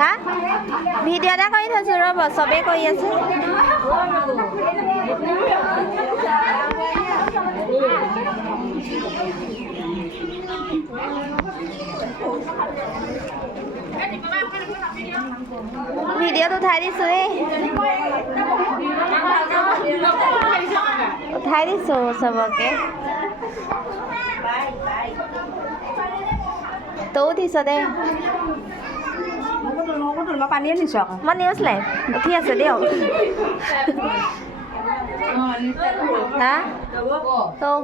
হা ভিডিঅ' এটা কৰি থৈছোঁ ৰ'ব চবেই কৰি আছে ভিডিঅ'টো উঠাই দিছোঁ উঠাই দিছোঁ চবকে তই উঠিছ দে পানী আনিছোঁ আকৌ মই নিউজ লাইভ উঠি আছে দিয়ক হা তৌ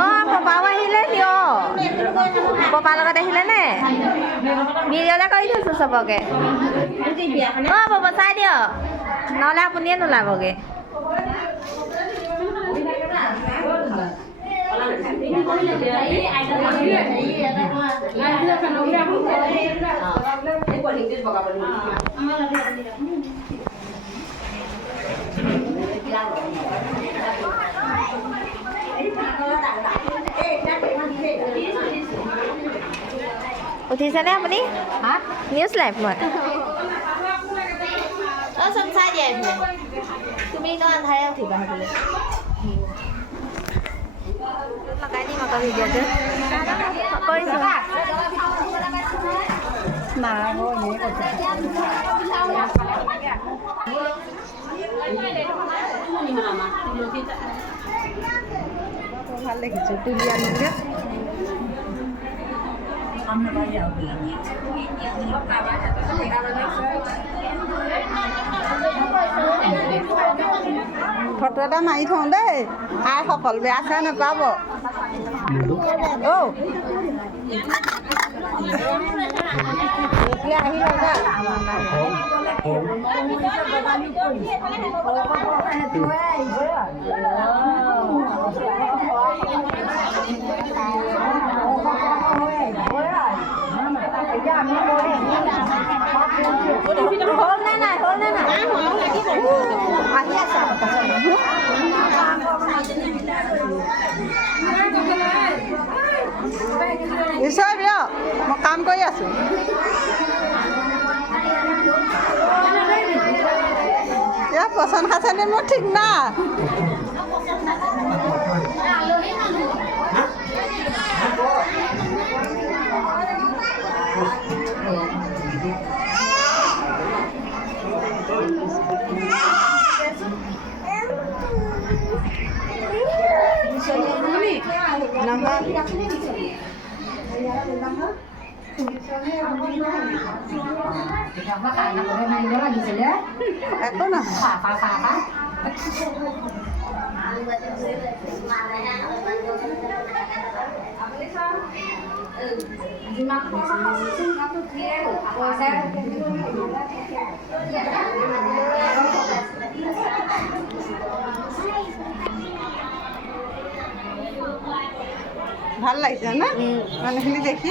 অঁ পাপাও আহিলে দিয় পাপাৰ লগত আহিলে নে ভিডিঅ' এটা কৰি থৈছোঁ চবকে অঁ পাপা চাই দিয়ক নহ'লে আপুনিয়ে নোলাবগৈ উঠিছেনে আপুনি নিউজ লাইভ মই অঁ চব চাই দিয়া এইফালে তুমি ন আন্ধাৰে উঠিবা সেইফালে লগাই দিম আকৌ ভিডিঅ'টো কৰিছোঁ ভাল দেখিছোঁ তুলি আনিলে ফটো এটা মাৰি থওঁ দেই আইসকল বেয়া চাই নাপাব এতিয়া আহি লগা নিশ্চয় দিয় মই কাম কৰি আছোঁ ইয়াৰ পচন্দ খাইছেনে মোৰ ঠিক না একো নহয় ভাল লাগিছে না মানুহখিনি দেখি